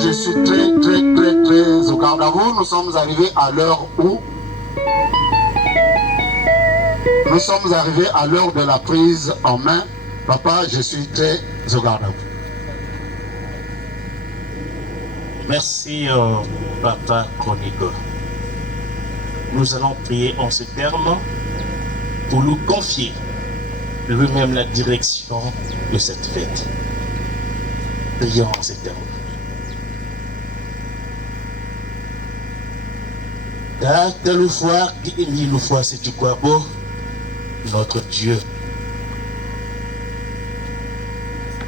Je suis très au garde à vous. Nous sommes arrivés à l'heure où nous sommes arrivés à l'heure de la prise en main. Papa, je suis très au garde à vous. Merci, Papa Chronique. Nous allons prier en ces termes pour nous confier lui-même la direction de cette fête. Prions en ces termes. Ta telle fois qui est mille fois c'est du quoi beau, notre Dieu.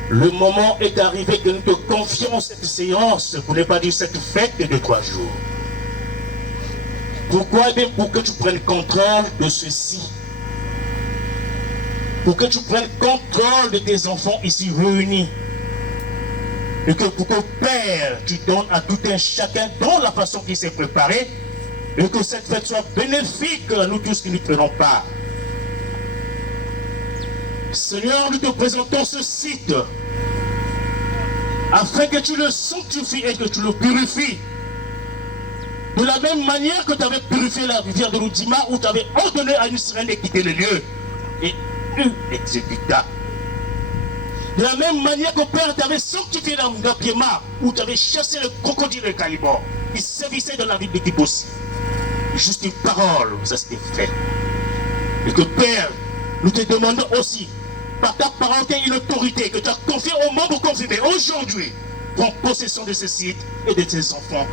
Le moment est arrivé que nous te confions cette séance, pour ne pas dire cette fête de 3 jours. Pourquoi? Eh bien, pour que tu prennes contrôle de ceci. Pour que tu prennes contrôle de tes enfants ici réunis. Et que pour que Père, tu donnes à tout un chacun dans la façon qu'il s'est préparé. Et que cette fête soit bénéfique à nous tous qui nous prenons part. Seigneur, nous te présentons ce site afin que tu le sanctifies et que tu le purifies. De la même manière que tu avais purifié la rivière de l'Oudima, où tu avais ordonné à une sirène de quitter le lieu et tu exécuta. De la même manière que Père t'avait sanctifié dans Ngapiema, où tu avais chassé le crocodile et le calibor, qui sévissait dans la ville de Kibossi. Juste une parole, ça s'était fait. Et que Père, nous te demandons aussi, par ta parenté et l'autorité que tu as confiée aux membres confirmés aujourd'hui, prends possession de ce site et de tes enfants,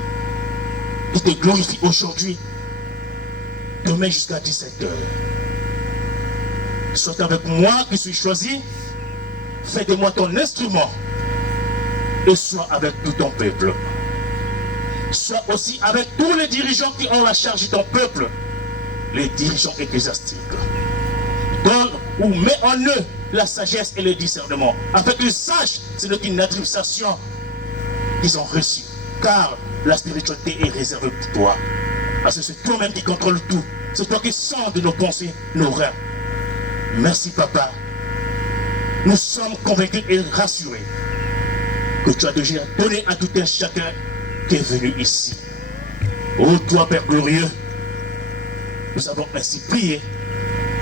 qui te glorifient aujourd'hui, demain jusqu'à 17h. Sois avec moi qui suis choisi, fais de moi ton instrument, et sois avec tout ton peuple. Sois aussi avec tous les dirigeants qui ont la charge de ton peuple, les dirigeants ecclésiastiques. Donne ou mets en eux la sagesse et le discernement, afin qu'ils sachent c'est une attribution qu'ils ont reçue. Car la spiritualité est réservée pour toi. Parce que c'est toi-même qui contrôle tout. C'est toi qui sens de nos pensées, nos reins. Merci, Papa. Nous sommes convaincus et rassurés que tu as déjà donné à tout un chacun qui est venu ici. Ô toi, Père glorieux, nous avons ainsi prié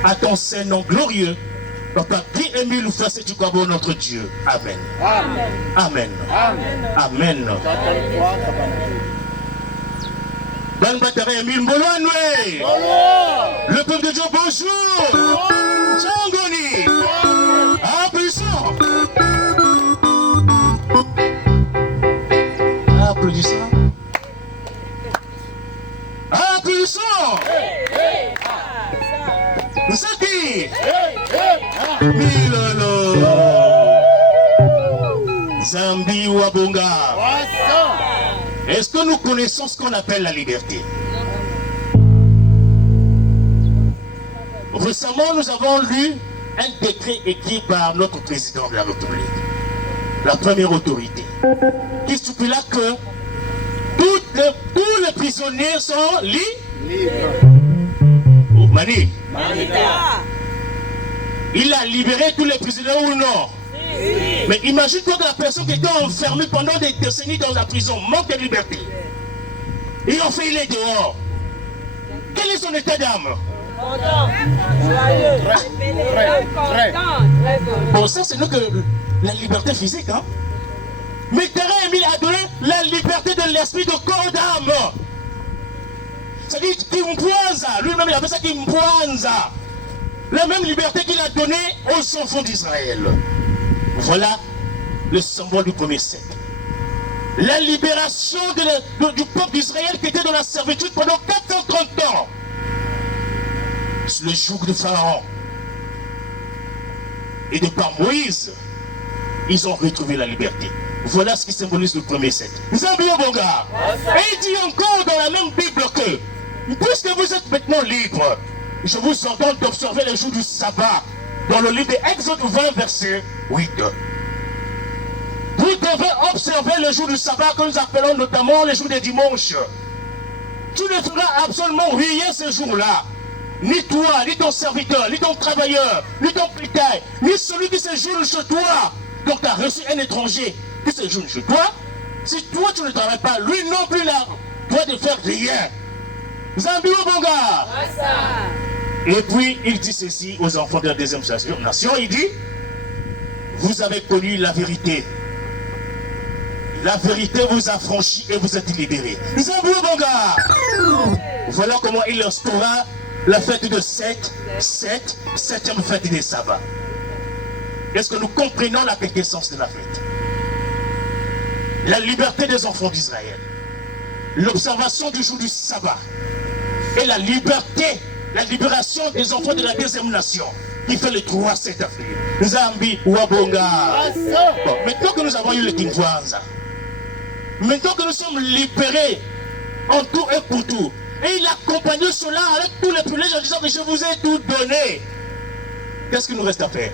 à ton Saint-Nom glorieux. Papa, qui est mis nous fasse du corbeau notre Dieu. Amen. Amen. Amen. Amen. Amen. Bonne bataille, Emile Mboloanwe. Le peuple de Dieu, bonjour. Tchangoni. Applaudissons. Applaudissons. Applaudissons. Nsaki. Milolo. Zambi Wabonga. Est-ce que nous connaissons ce qu'on appelle la liberté? Récemment, nous avons lu un décret écrit par notre président de la République, la première autorité, qui stipula que tous les prisonniers sont libres. Oh, Mani. Il a libéré tous les prisonniers ou non? Mais imagine-toi que la personne qui était enfermée pendant des décennies dans la prison manque de liberté. Et en fait, il est dehors. Quel est son état d'âme? Bon, ça, c'est nous que la liberté physique, hein? Mais Terrain Emile a donné la liberté de l'esprit, de corps d'âme. C'est-à-dire Kimpuanza. Lui-même, il appelle ça Kimpuanza. La même liberté qu'il a donnée aux enfants d'Israël. Voilà le symbole du premier siècle. La libération du peuple d'Israël qui était dans la servitude pendant 430 ans. Le joug de Pharaon. Et de par Moïse, ils ont retrouvé la liberté. Voilà ce qui symbolise le premier siècle. Zambia Bonga. Et il dit encore dans la même Bible que, puisque vous êtes maintenant libres, je vous ordonne d'observer les jours du sabbat. Dans le livre d'Exode 20, verset 8. Vous devez observer le jour du sabbat que nous appelons notamment les jours des dimanches. Tu ne feras absolument rien ce jour-là. Ni toi, ni ton serviteur, ni ton travailleur, ni ton bétail, ni celui qui séjourne chez toi. Donc tu as reçu un étranger qui séjourne chez toi. Si toi tu ne travailles pas, lui non plus là, toi de faire rien. Zambio Bonga. Et puis il dit ceci aux enfants de la deuxième nation, il dit, vous avez connu la vérité. La vérité vous a franchi et vous êtes libérés. Zambio Bonga. Voilà comment il instaura la fête de septième fête des sabbats. Est-ce que nous comprenons la quintessence de la fête? La liberté des enfants d'Israël, l'observation du jour du sabbat et la liberté, la libération des enfants de la deuxième nation qui fait le 3 7 avril. Zambi Wabonga. Bon, maintenant que nous avons eu le Kimpuanza, maintenant que nous sommes libérés en tout et pour tout, et il accompagne cela avec tous les privilèges en disant que je vous ai tout donné. Qu'est-ce qu'il nous reste à faire?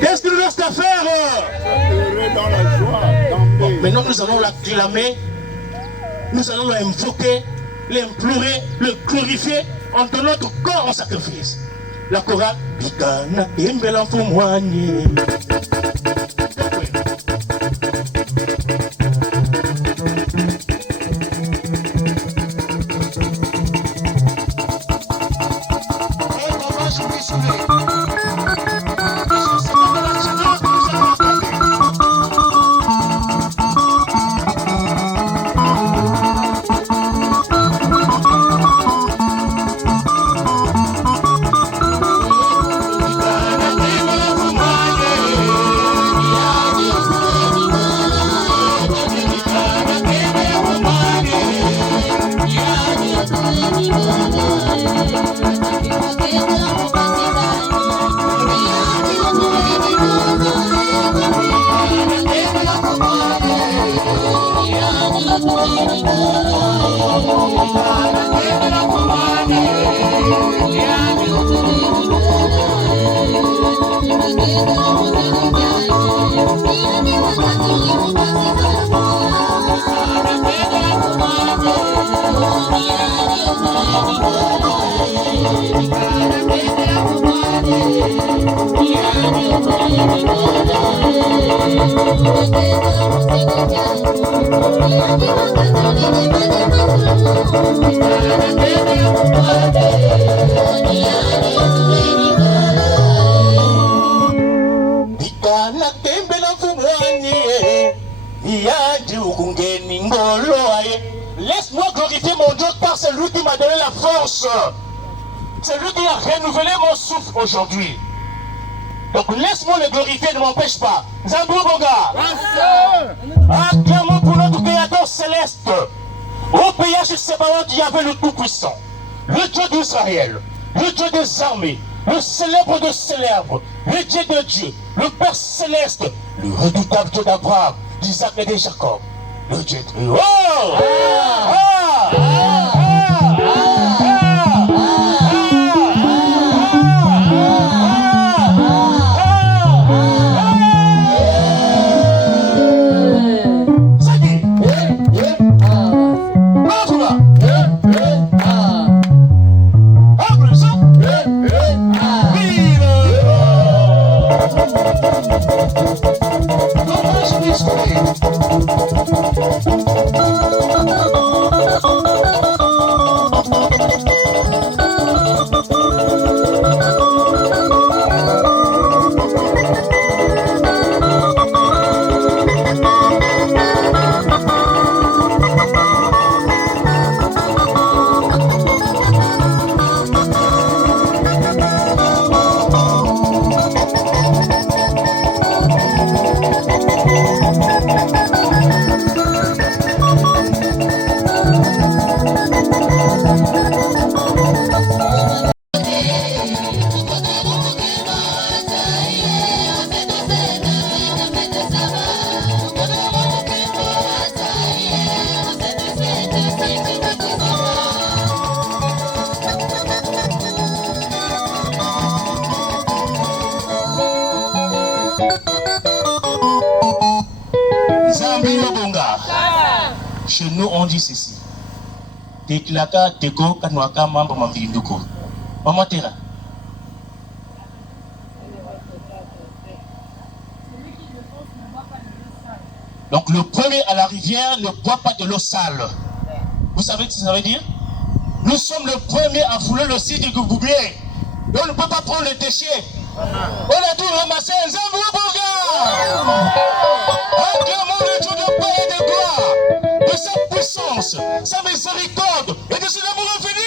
Qu'est-ce qu'il nous reste à faire? Dans la joie, bon, maintenant nous allons l'acclamer, nous allons l'invoquer, l'implorer, le glorifier en donnant notre corps en sacrifice. La chorale Bigana Kembela Fumwani. Laisse-moi glorifier mon Dieu car c'est lui qui m'a donné la force. C'est lui qui a renouvelé mon souffle aujourd'hui. Donc laisse-moi le glorifier, ne m'empêche pas. Zambou Bonga. Acclamons pour notre Créateur céleste. Au péage de Sébaoth, il y avait le Tout-Puissant, le Dieu d'Israël, le Dieu des armées, le célèbre de célèbres, le Dieu de Dieu, le Père céleste, le redoutable Dieu d'Abraham, d'Isaac et de Jacob, le Dieu très haut. Chez nous, on dit ceci. Teklaka, teko, kanwaka, mambo mavinduko. Maman Terra. Donc le premier à la rivière ne boit pas de l'eau sale. Vous savez ce que ça veut dire? Nous sommes le premier à fouler le site du Gouboubier. Et on ne peut pas prendre les déchets. On a tout ramassé. Zambou Bonga. Acclamons le Dieu de paix et de gloire, de sa puissance, sa miséricorde et de son amour infini.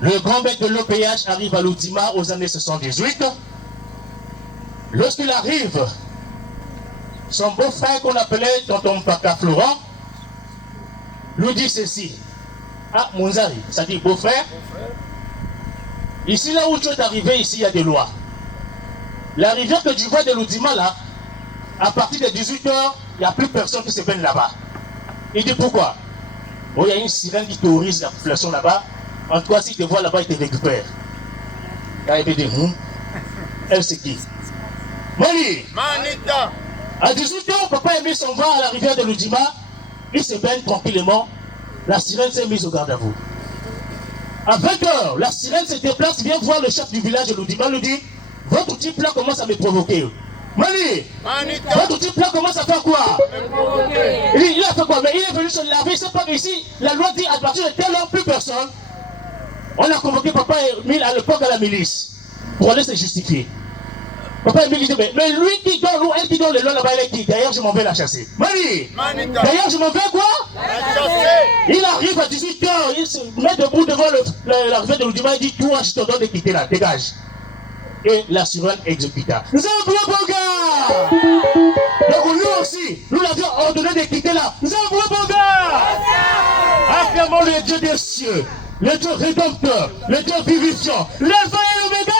Le grand maître de l'OPH arrive à l'Oudima aux années 78. Lorsqu'il arrive, son beau-frère qu'on appelait Tonton Mpaka Florent lui dit ceci. Ah, Mounzari, ça dit beau-frère. Ici, là où tu es arrivé, ici, il y a des lois. La rivière que tu vois de l'Oudima, là, à partir de 18h, il n'y a plus personne qui se baigne là-bas. Il dit pourquoi? Bon, il y a une sirène qui terrorise la population là-bas. En tout cas, s'il te voit là-bas, il te récupère. Là, il te dit, elle c'est qui? Mani! Manita. À 18h, papa a mis son vin à la rivière de l'Oudima. Il se baigne tranquillement. La sirène s'est mise au garde à vous. À 20h, la sirène se déplace, vient voir le chef du village de l'Oudima, lui dit, votre type là commence à me provoquer. Mani! Manita. Votre type là commence à faire quoi? Il a fait quoi? Mais il est venu se laver, c'est pas ici. La loi dit à partir de telle heure, plus personne. On a convoqué papa Emile à l'époque à la milice pour aller se justifier. Papa Emile dit, mais lui qui donne ou elle qui donne les lois là-bas, elle est qui? D'ailleurs, je m'en vais la chasser. Mani! D'ailleurs, je m'en vais quoi? La chasser. Il arrive à 18h, il se met debout devant la rivière de l'Oudima, il dit, toi, je te donne de quitter là, dégage. Et la sirène exécuta. Nous avons un bon gars! Donc nous aussi, nous l'avions ordonné de quitter là. Nous avons un bon gars! Acclamons le Dieu des cieux, le Dieu rédempteur, le Dieu vivifiant, l'alpha et l'oméga!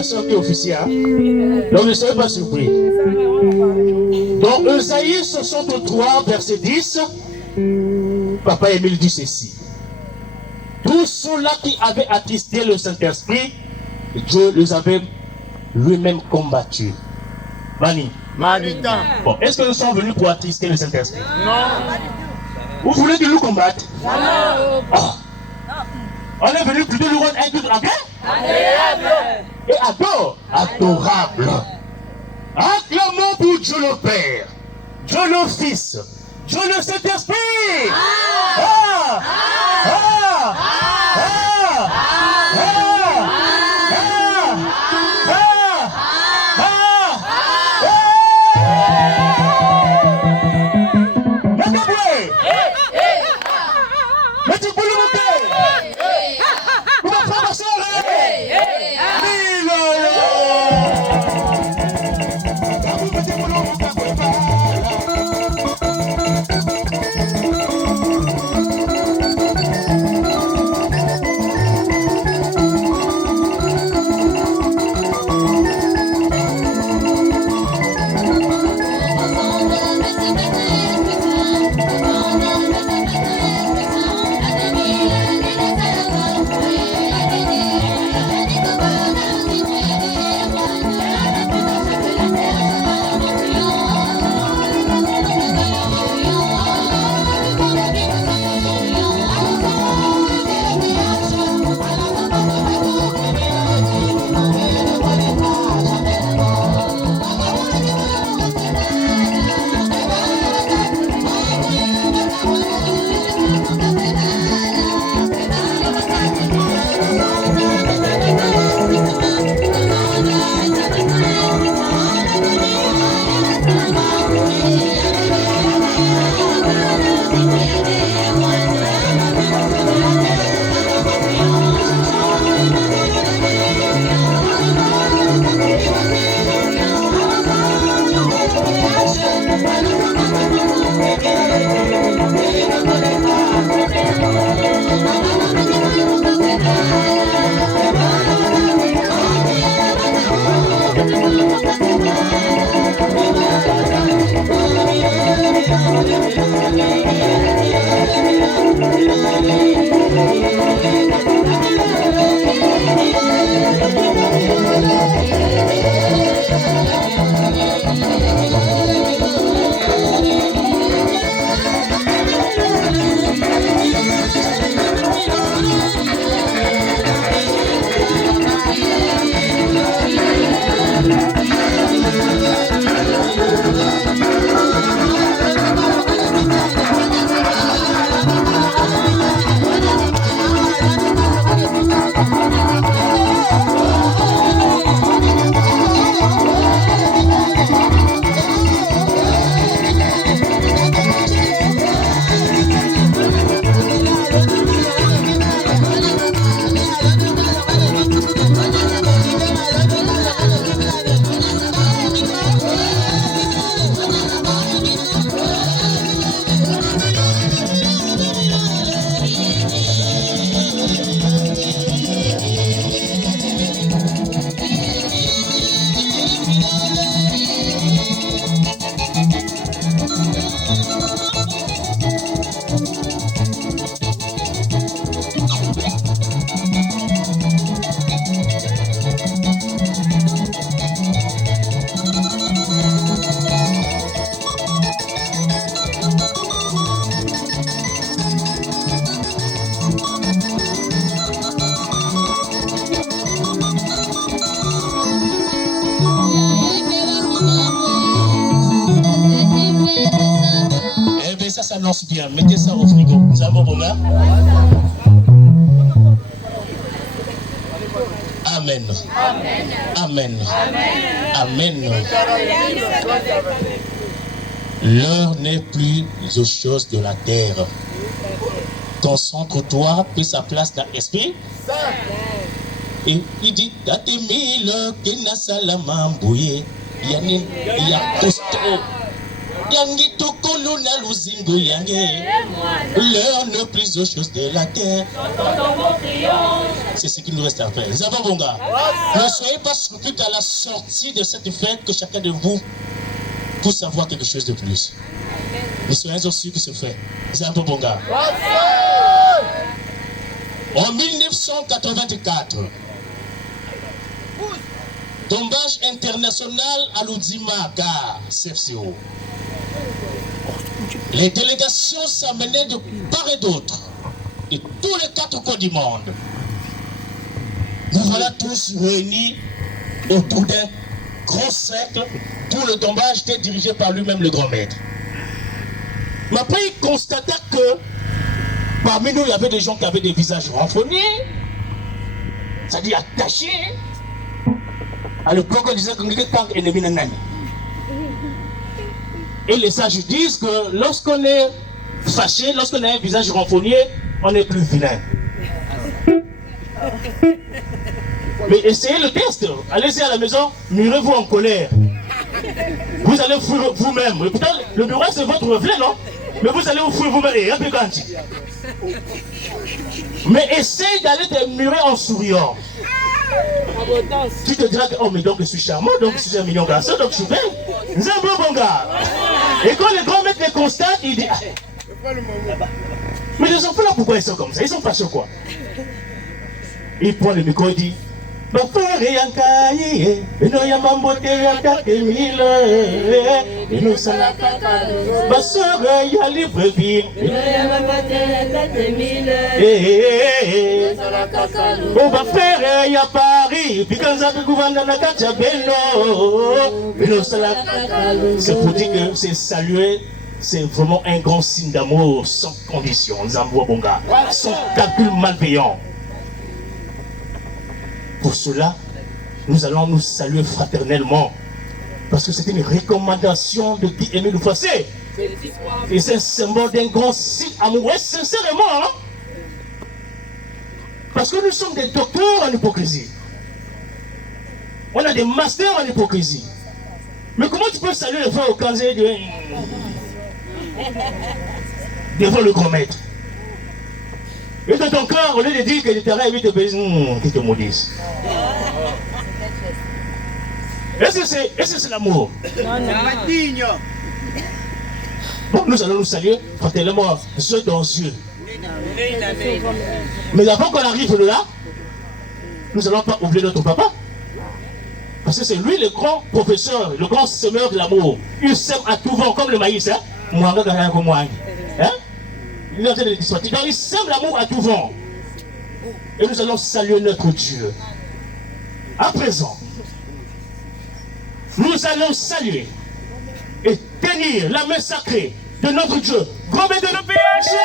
Qui est officiel, donc ne soyez pas surpris. Donc Esaïe 63 verset 10, Papa Émile dit ceci: tous ceux-là qui avaient attristé le Saint-Esprit, Dieu les avait lui-même combattus. Mani. Bon, est-ce que nous sommes venus pour attrister le Saint-Esprit? Non. Vous voulez qu'il nous combatte? Non. Oh. On est venu plutôt lui rendre un culte agréable et adorable. Acclamons pour Dieu le Père, Dieu le Fils, Dieu le Saint-Esprit. annonce bien. Mettez ça au frigo. Nous avons bon là. Amen. Amen. Amen. L'heure n'est plus aux choses de la terre. Concentre-toi, puis sa place dans l'esprit. Et il dit, Tatemile, Kena Salamambouye, Yanin, Yakosto, Yangito Kolona Luzingo Yange. L'heure n'est plus aux choses de la terre. C'est ce qui nous reste à faire. Zaba Bonga, ne soyez pas surpris à la sortie de cette fête que chacun de vous pour savoir quelque chose de plus. Nous soyons sûrs que ce fait. Zaba Bonga. En 1984, tombage international à l'Oudima, gare CFCO. Les délégations s'amenaient de part et d'autre, de tous les 4 coins du monde. Nous voilà tous réunis autour d'un grand cercle. Tout le tombage était dirigé par lui-même, le grand maître. Mais après, il constata que parmi nous, il y avait des gens qui avaient des visages renfrognés, c'est-à-dire attachés. À l'époque, on disait qu'on était tant ennemi nanani. Et les sages disent que lorsqu'on est fâché, lorsqu'on a un visage renfrogné, on est plus vilain. Mais essayez le test. Allez-y à la maison, murez-vous en colère. Vous allez fuir vous-même. Pourtant, le miroir, c'est votre reflet, non? Mais vous allez vous fuir vous-même. Et un peu quand mais essaye d'aller te murer en souriant. Tu te diras que, oh, mais donc je suis charmant, donc je suis un mignon garçon, donc je suis belle. C'est un bon gars. Et quand le grand maître les constate, il dit, ah, mais les enfants là, pourquoi ils sont comme ça? Ils sont fâchés quoi? Il prend le micro et dit, ma frère est en cahier, et nous y a mamboté à 4000, et nous sommes là. Ma soeur est à Libreville, et nous y a mamboté à 4000, oh, ma frère est à Paris, puis quand ça fait gouverner la Kachabello, et nous sommes là. C'est pour dire que c'est salué. C'est vraiment un grand signe d'amour sans condition, Zamboua Bonga, sans calcul malveillant. Pour cela, nous allons nous saluer fraternellement. Parce que c'est une recommandation de Guy Émile Fossé. Et c'est un symbole d'un grand signe amoureux, sincèrement. Hein? Parce que nous sommes des docteurs en hypocrisie. On a des masters en hypocrisie. Mais comment tu peux saluer le frère au Kanzé devant le grand maître? Et de ton cœur, au lieu de dire que le terrain évite de baiser, qu'il te maudisse. Est-ce que c'est l'amour? Bon, nous allons nous saluer fraternellement, ceux dans les yeux. Mais avant qu'on arrive là, nous n'allons pas oublier notre papa. Parce que c'est lui le grand professeur, le grand semeur de l'amour. Il sème à tout vent, comme le maïs. Hein? Hein? Il est en train de discuter. Donc il sème l'amour à tout vent. Et nous allons saluer notre Dieu. À présent, nous allons saluer et tenir la main sacrée de notre Dieu. Grand maître de nos péages.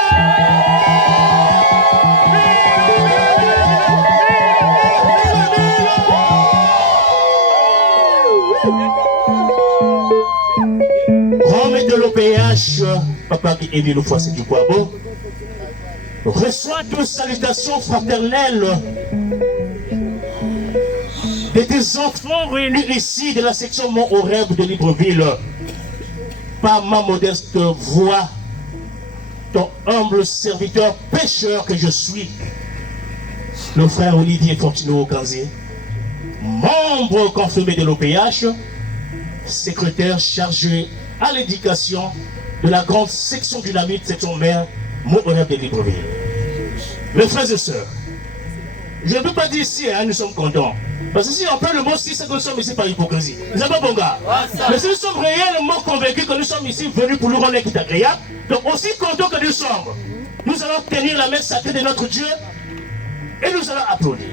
Grand maître de l'OPH, papa qui est venu une fois, c'est du Kwabo. Reçois toutes salutations fraternelles de tes enfants réunis ici de la section Mont-Oreb de Libreville. Par ma modeste voix, ton humble serviteur pécheur que je suis, le frère Olivier Fortuno Kanzé, membre confirmé de l'OPH, secrétaire chargé à l'éducation de la grande section dynamique section mère Mont-Oreb de Libreville. Mes frères et sœurs, je ne peux pas dire ici, hein, nous sommes contents. Parce que si on peut le mot, c'est que nous sommes ici par hypocrisie. Nous n'avons pas bon gars. Mais si nous sommes réellement convaincus que nous sommes ici venus pour nous rendre l'équité agréable, donc aussi contents que nous sommes, nous allons tenir la main sacrée de notre Dieu et nous allons applaudir.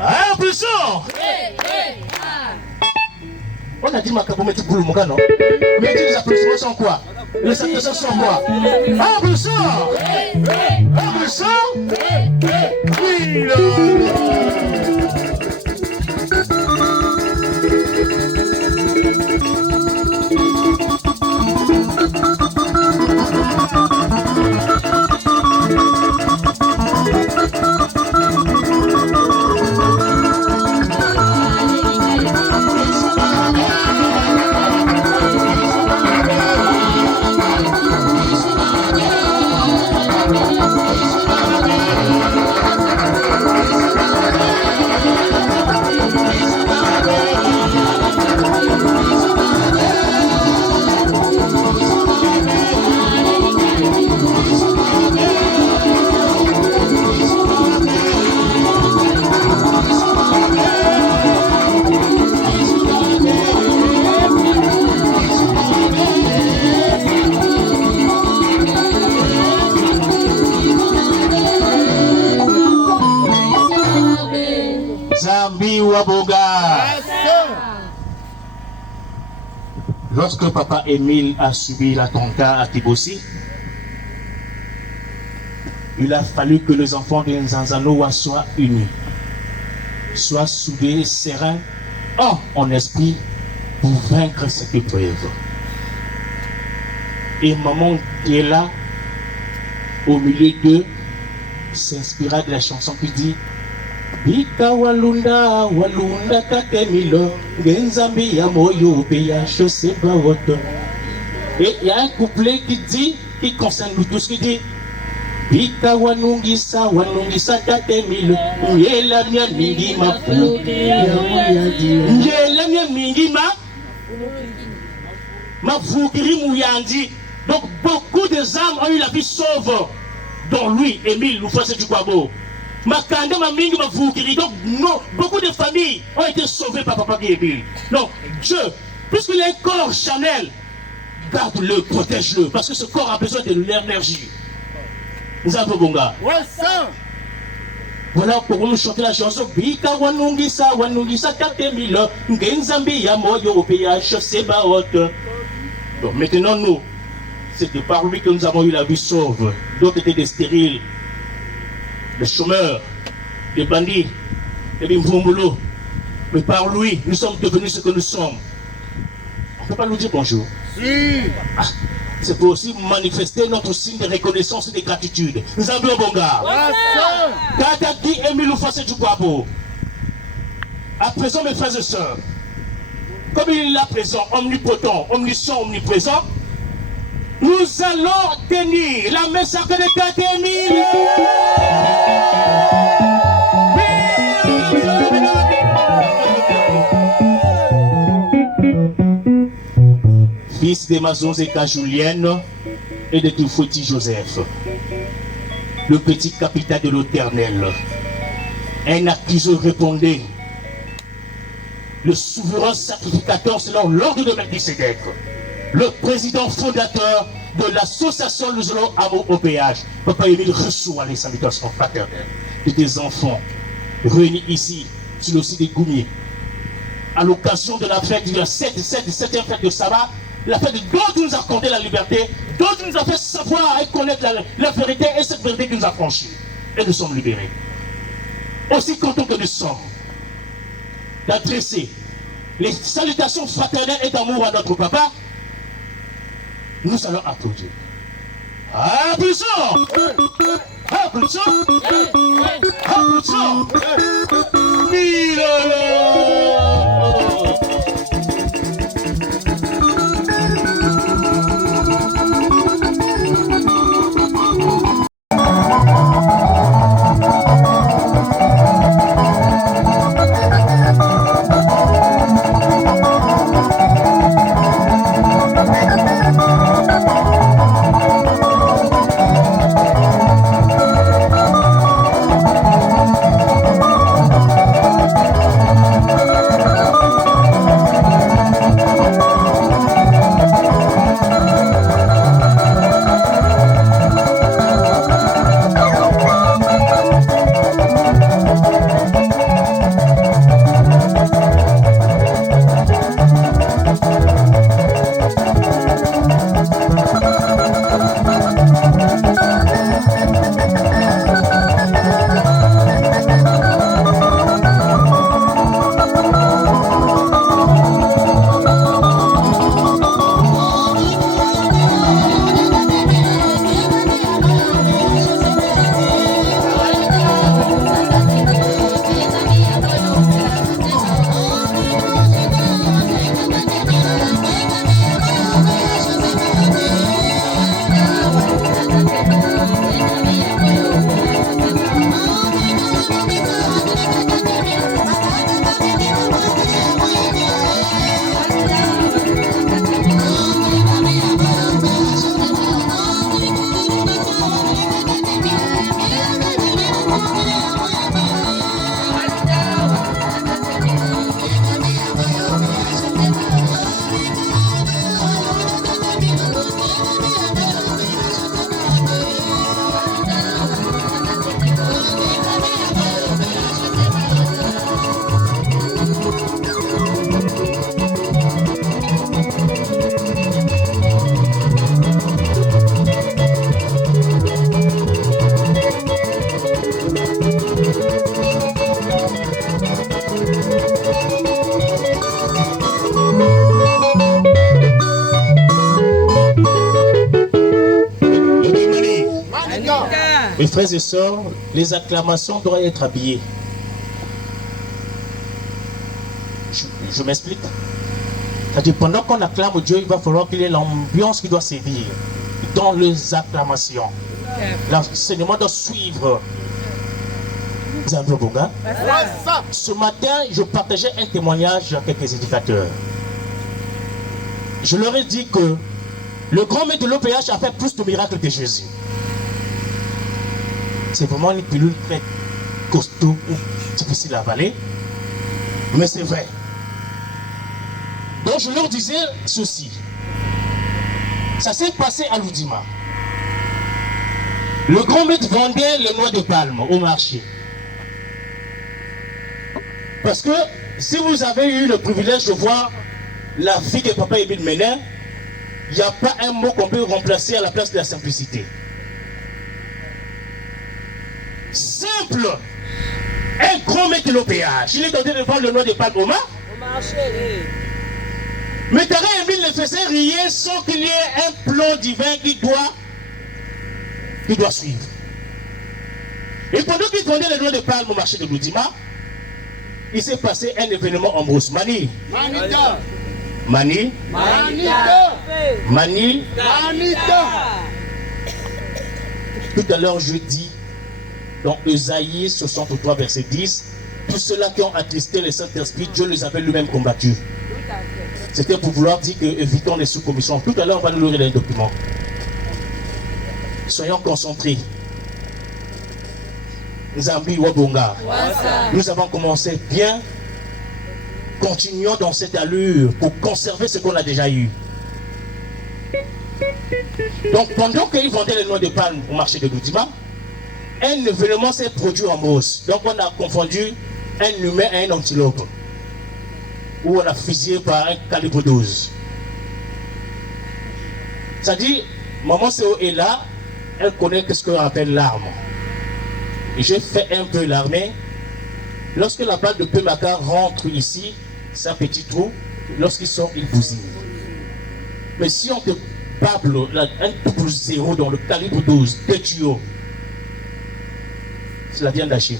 Ah, plus fort! On a dit Makabo Meti Boulou Moka, non? Mais les applaudissements sont quoi? Les acteurs sont quoi? Ah, bien sûr! Ah, bien sûr! Oui, Zambi Waboga. Lorsque papa Émile a subi l'attentat à Tibossi, il a fallu que les enfants de Nzanzanoa soient unis, soient soudés, sereins, en esprit pour vaincre cette épreuve. Et maman qui est là, au milieu d'eux, s'inspira de la chanson qui dit Bika walunda walunda kakemilo Genzambi ya moyo peya chose bawoto. Et il y a un couplet qui concerne nous tous qui dit Bika wanungisa kakemilo Yela mia mingi mafu Yela mia mingi mafu kiri mouyandi. Donc beaucoup de âmes ont eu la vie sauve dont lui, Émile, nous faisait du Kwabo. Donc non, beaucoup de familles ont été sauvées par papa Émile. Donc Dieu, puisqu'il est un corps charnel, garde-le, protège-le, parce que ce corps a besoin de l'énergie. Nous avons Bonga. Voilà pourquoi nous chantons la chanson Bika wanungisa kakemilo Ngenzambi ya moyo peya chose bawoto. Donc maintenant nous, c'est de par lui que nous avons eu la vie sauve. D'autres étaient des stériles, des chômeurs, des bandits, des bimboumboulous. Mais par lui, nous sommes devenus ce que nous sommes. On ne peut pas nous dire bonjour. Si. C'est pour aussi manifester notre signe de reconnaissance et de gratitude. Nous avons un bon gars. Kataki Émile Oufase du Kwabo. À présent, mes frères et sœurs, comme il est là présent, omnipotent, omniscient, omniprésent, nous allons tenir la messe sacrée de Katémile. Fils de Mazonzeka Julienne et de Tufouti Joseph, le petit capitaine de l'Éternel, un accuseur répondait, le souverain sacrificateur selon l'ordre de Melchisédek, le président fondateur de l'association Nous allons amour au péage. Papa Émile reçoit les salutations fraternelles de tes enfants réunis ici sur le site des Goumiers à l'occasion de la fête du 7e fête de Sabbat, la fête dont tu nous as accordé la liberté, dont tu nous as fait savoir et connaître la vérité, et cette vérité qui nous a franchis. Et nous sommes libérés. Aussi contents que nous sommes d'adresser les salutations fraternelles et d'amour à notre papa, nous allons applaudir. Applaudissons! Applaudissons! Applaudissons! Mes frères et sœurs, les acclamations doivent être habillées. Je m'explique. C'est-à-dire, pendant qu'on acclame Dieu, il va falloir qu'il y ait l'ambiance qui doit sévir dans les acclamations. L'enseignement doit suivre. Vous avez un bon gars? Ce matin, je partageais un témoignage à quelques éducateurs. Je leur ai dit que le grand maître de l'OPH a fait plus de miracles que Jésus. C'est vraiment une pilule très costaud ou difficile à avaler, mais c'est vrai. Donc je leur disais ceci. Ça s'est passé à Loudima. Le grand maître vendait les noix de palme au marché. Parce que si vous avez eu le privilège de voir la fille de Papa Émile Ménin, il n'y a pas un mot qu'on peut remplacer à la place de la simplicité. Simple. Un grand maître de l'OPH. Il est tenté de vendre le noix de palme au marché. Mais Taré Émile le faisait rier sans qu'il y ait un plan divin qui doit suivre. Et pendant qu'il vendait les noix de palme au marché de Loudima, il s'est passé un événement en Brousse. Mani. Tout à l'heure, je dis dans Esaïe 63, verset 10, tous ceux-là qui ont attristé le Saint-Esprit, Dieu les avait lui-même combattus. C'était pour vouloir dire que évitons les sous-commissions. Tout à l'heure, on va nous lire les documents. Soyons concentrés. Nzambi Wabonga. Nous avons commencé bien. Continuons dans cette allure pour conserver ce qu'on a déjà eu. Donc pendant qu'ils vendaient les noix de palme au marché de Loudima, un événement s'est produit en Beauce. Donc on a confondu un humain et un antilope, où on a fusillé par un calibre 12. C'est-à-dire, maman Séo est là, elle connaît ce qu'on appelle l'arme. J'ai fait un peu l'armée. Lorsque la balle de Pemaka rentre ici, c'est un petit trou. Lorsqu'il sort, il bousille. Mais si on te bable un double zéro dans le calibre 12, 2 tuyaux, c'est la viande hachée.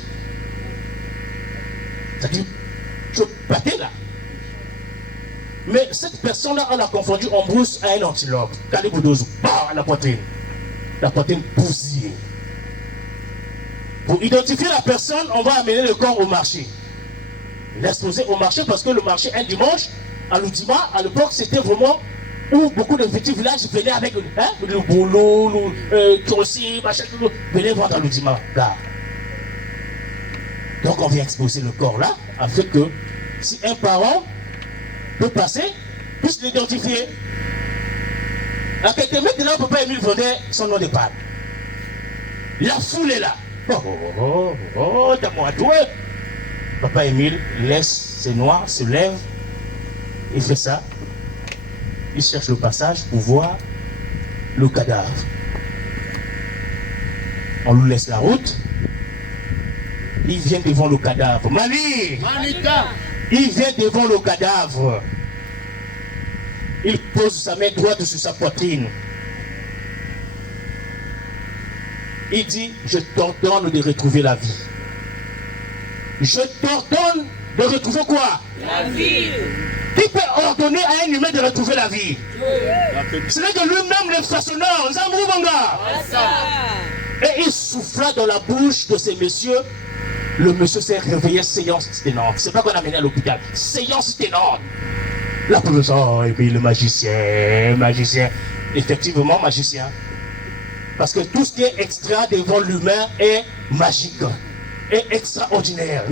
C'est-à-dire, tu battais là. Mais cette personne-là, on a confondu en brousse à un antilope. Calibre 12, à la poitrine. La poitrine bousillée. Pour identifier la personne, on va amener le corps au marché. L'exposer au marché parce que le marché, un dimanche, à Loudima, à l'époque, c'était vraiment où beaucoup de petits villages venaient avec le boulot, le crossi, machin, venaient vendre à Loudima. Donc on vient exposer le corps là, afin que si un parent peut passer, puisse l'identifier. À quelques mètres de là, Papa Émile vendait son nom de palme. La foule est là. T'as moi doué. Papa Émile laisse ses noix, se lève, il fait ça. Il cherche le passage pour voir le cadavre. On lui laisse la route. Il vient devant le cadavre. Il vient devant le cadavre. Il pose sa main droite sur sa poitrine. Il dit, je t'ordonne de retrouver la vie. Je t'ordonne de retrouver quoi? La vie. Qui peut ordonner à un humain de retrouver la vie? Ce n'est que lui-même le façonneur. Et il souffla dans la bouche de ces messieurs Le monsieur s'est réveillé séance tenante. C'est pas qu'on a mené à l'hôpital. Séance tenante. La professeure, et puis le magicien. Effectivement, magicien. Parce que tout ce qui est extra devant l'humain est magique. Est extraordinaire.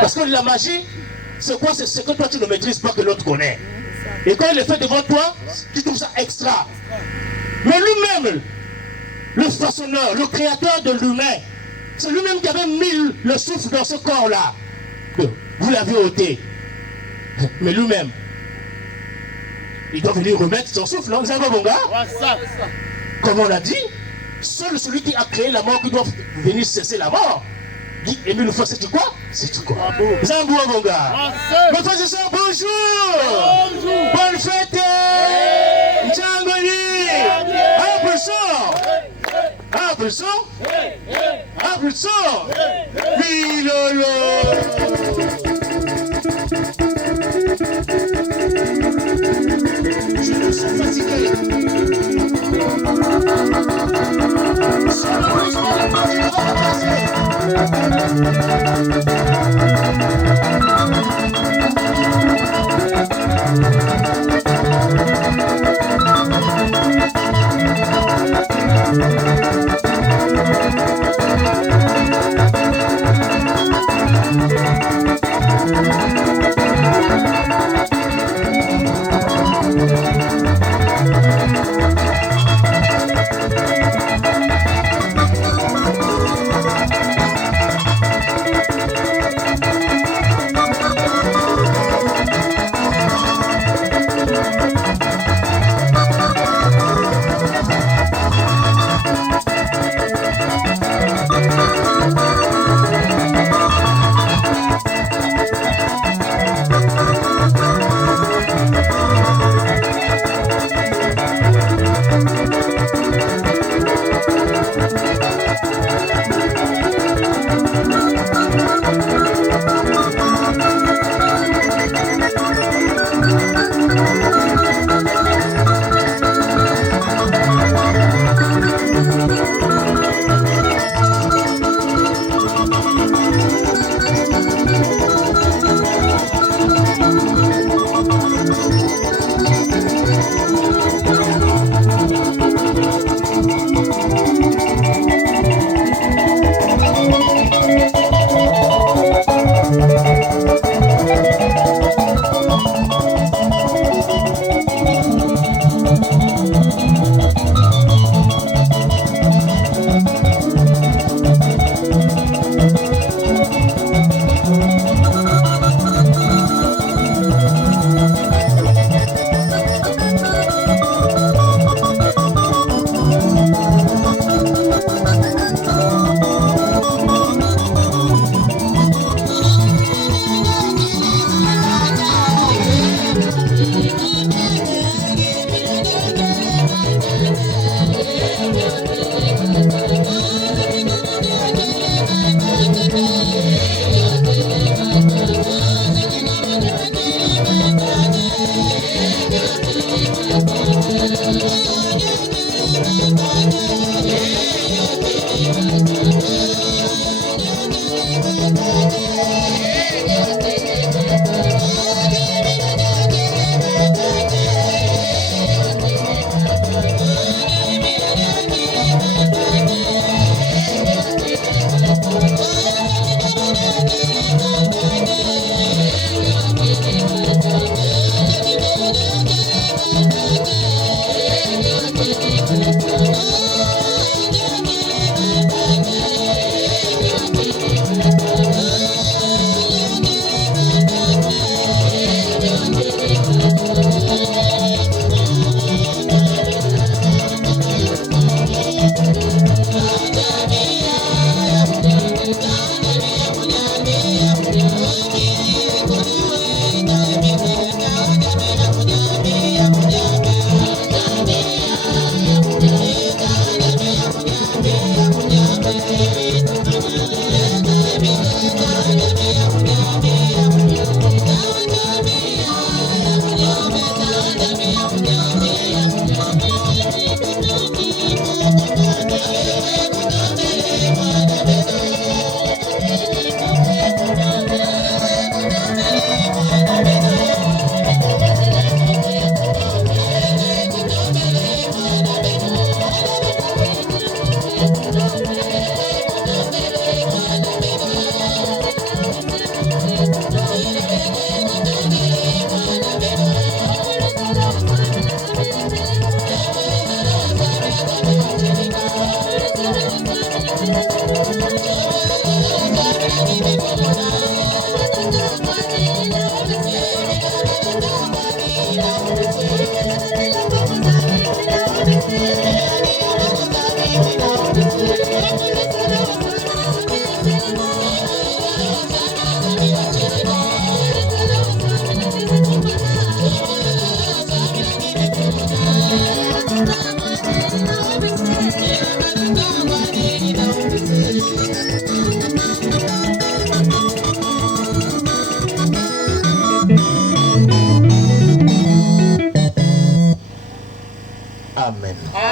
Parce que la magie, c'est quoi? C'est ce que toi tu ne maîtrises pas que l'autre connaît. Et quand il est fait devant toi, tu trouves ça extra. Mais lui-même, le façonneur, le créateur de l'humain, c'est lui-même qui avait mis le souffle dans ce corps-là. Vous l'avez ôté. Mais lui-même, il doit venir remettre son souffle. Vous savez, mon gars? Comme on l'a dit, seul celui qui a créé la mort qui doit venir cesser la mort. Dit Émile Fosse, c'est quoi? C'est quoi? Zambou, mon gars. Mes frères et sœurs, bonjour. Bonne fête. Djangoli. Applaudissons. Bilolo. Je me sens fatigué.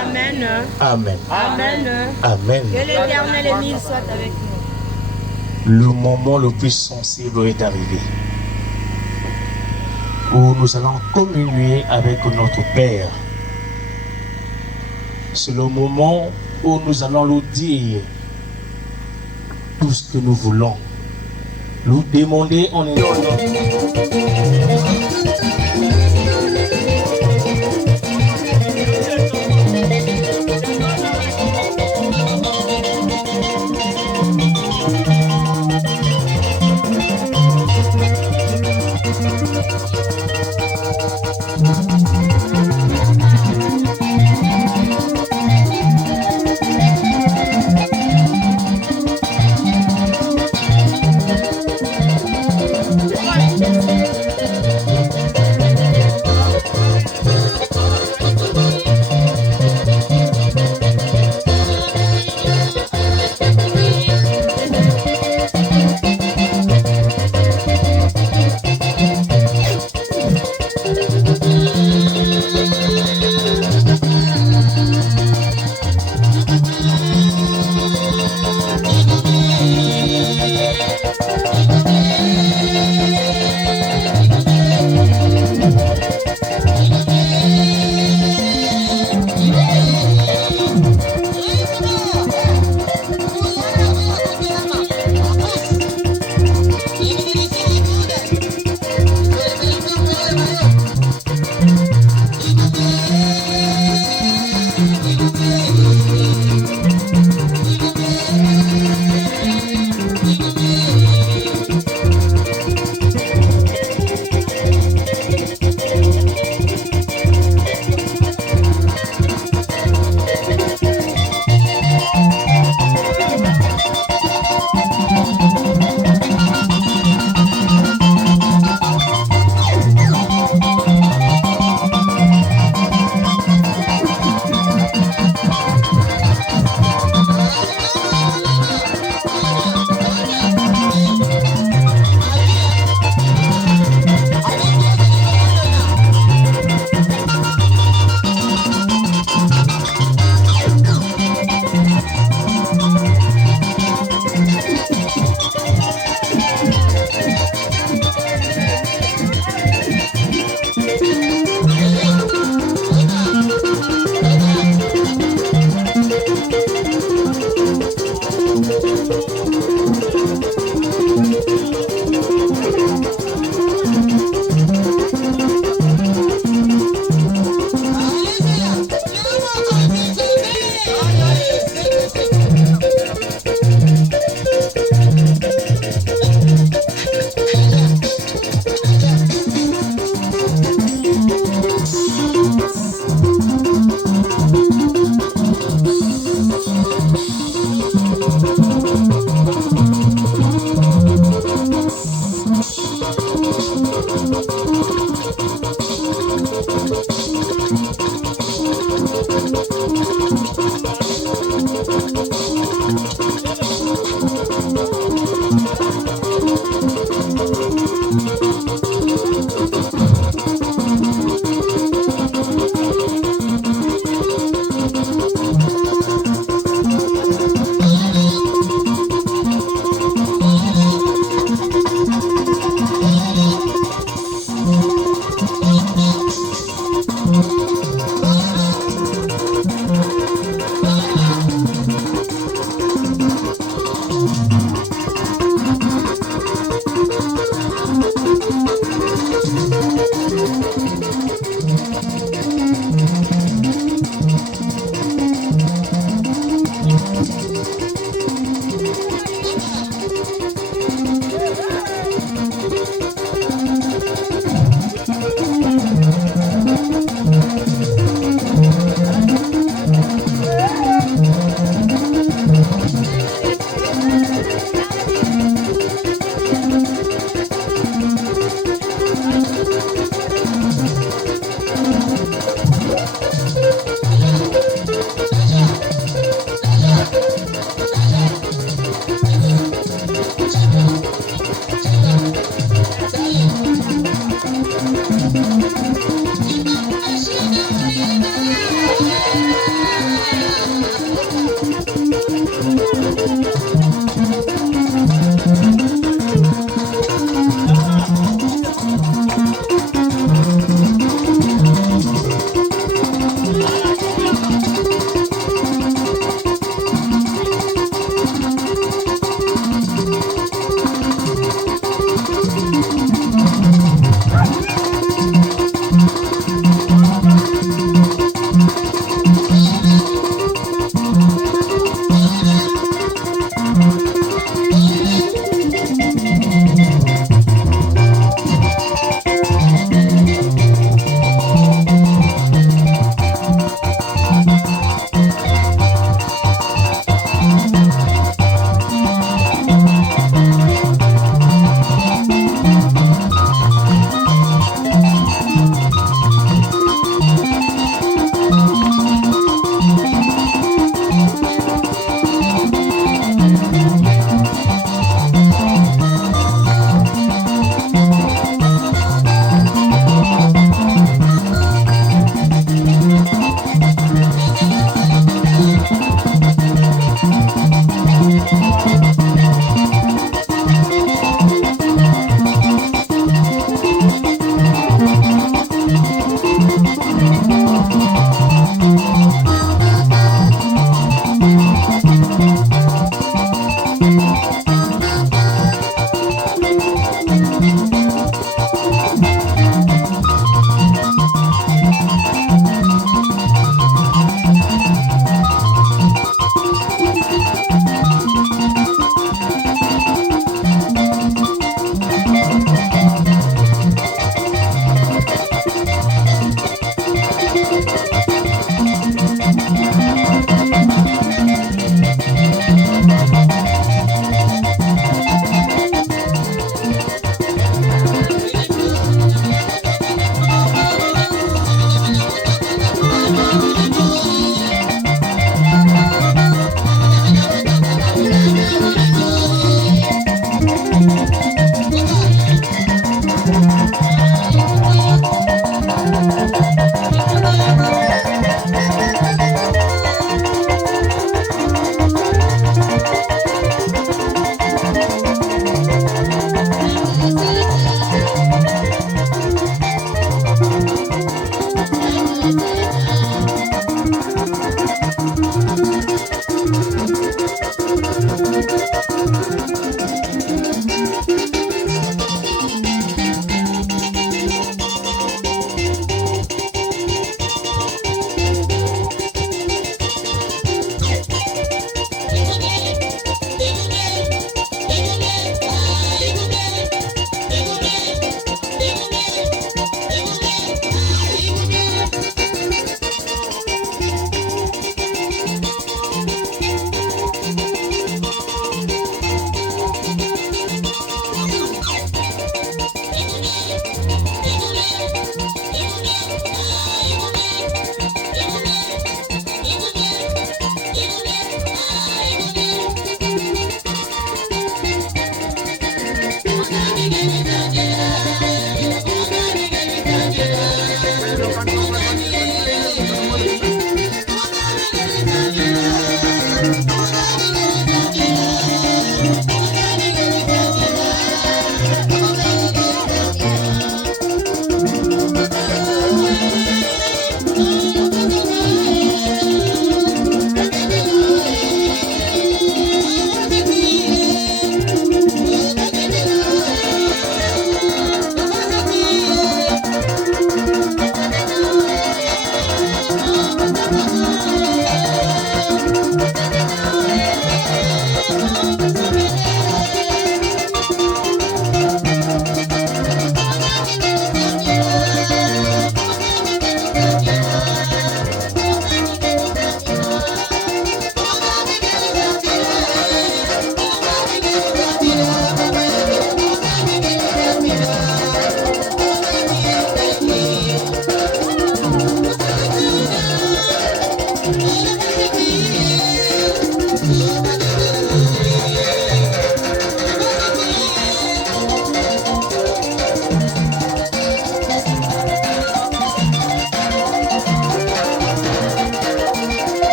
Amen. Amen. Amen. Amen. Que l'Éternel Émile soit avec nous. Le moment le plus sensible est arrivé, où nous allons communier avec notre Père. C'est le moment où nous allons lui dire tout ce que nous voulons. Nous demander en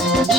Oh,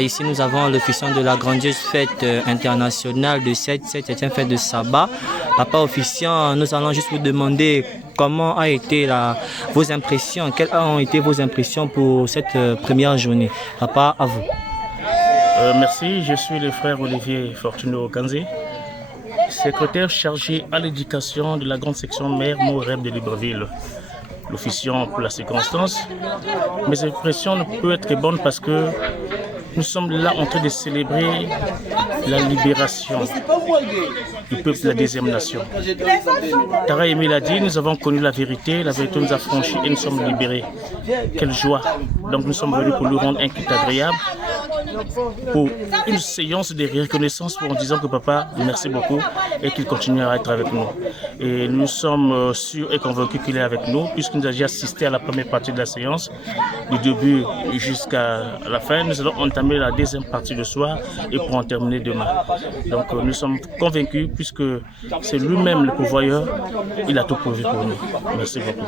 ici nous avons l'officiant de la grandieuse fête internationale de cette 7e fête de sabbat. Papa officiant, nous allons juste vous demander comment a été vos impressions, quelles ont été vos impressions pour cette première journée. Papa, à vous. Merci, je suis le frère Olivier Fortuno Kanzé, secrétaire chargé à l'éducation de la grande section mère Moreb de Libreville. L'officiant pour la circonstance. Mes impressions ne peuvent être bonnes parce que nous sommes là en train de célébrer la libération du peuple de la deuxième nation. Tara Emile a dit, nous avons connu la vérité nous a franchis et nous sommes libérés. Quelle joie! Donc nous sommes venus pour lui rendre un culte agréable, pour une séance de reconnaissance en disant que papa, merci beaucoup et qu'il continuera à être avec nous. Et nous sommes sûrs et convaincus qu'il est avec nous puisqu'il nous a déjà assisté à la première partie de la séance, du début jusqu'à la fin. Nous allons entamer la deuxième partie le soir et pour en terminer demain. Donc nous sommes convaincus puisque c'est lui-même le pourvoyeur, il a tout pourvu pour nous. Merci beaucoup.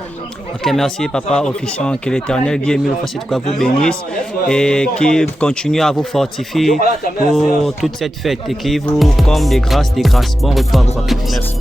Ok, merci papa officiant, que l'Éternel Dieu mille fois vous bénisse et qu'il continue à vous fortifier pour toute cette fête et qu'il vous comble des grâces. Bon retour à vous papa. Merci.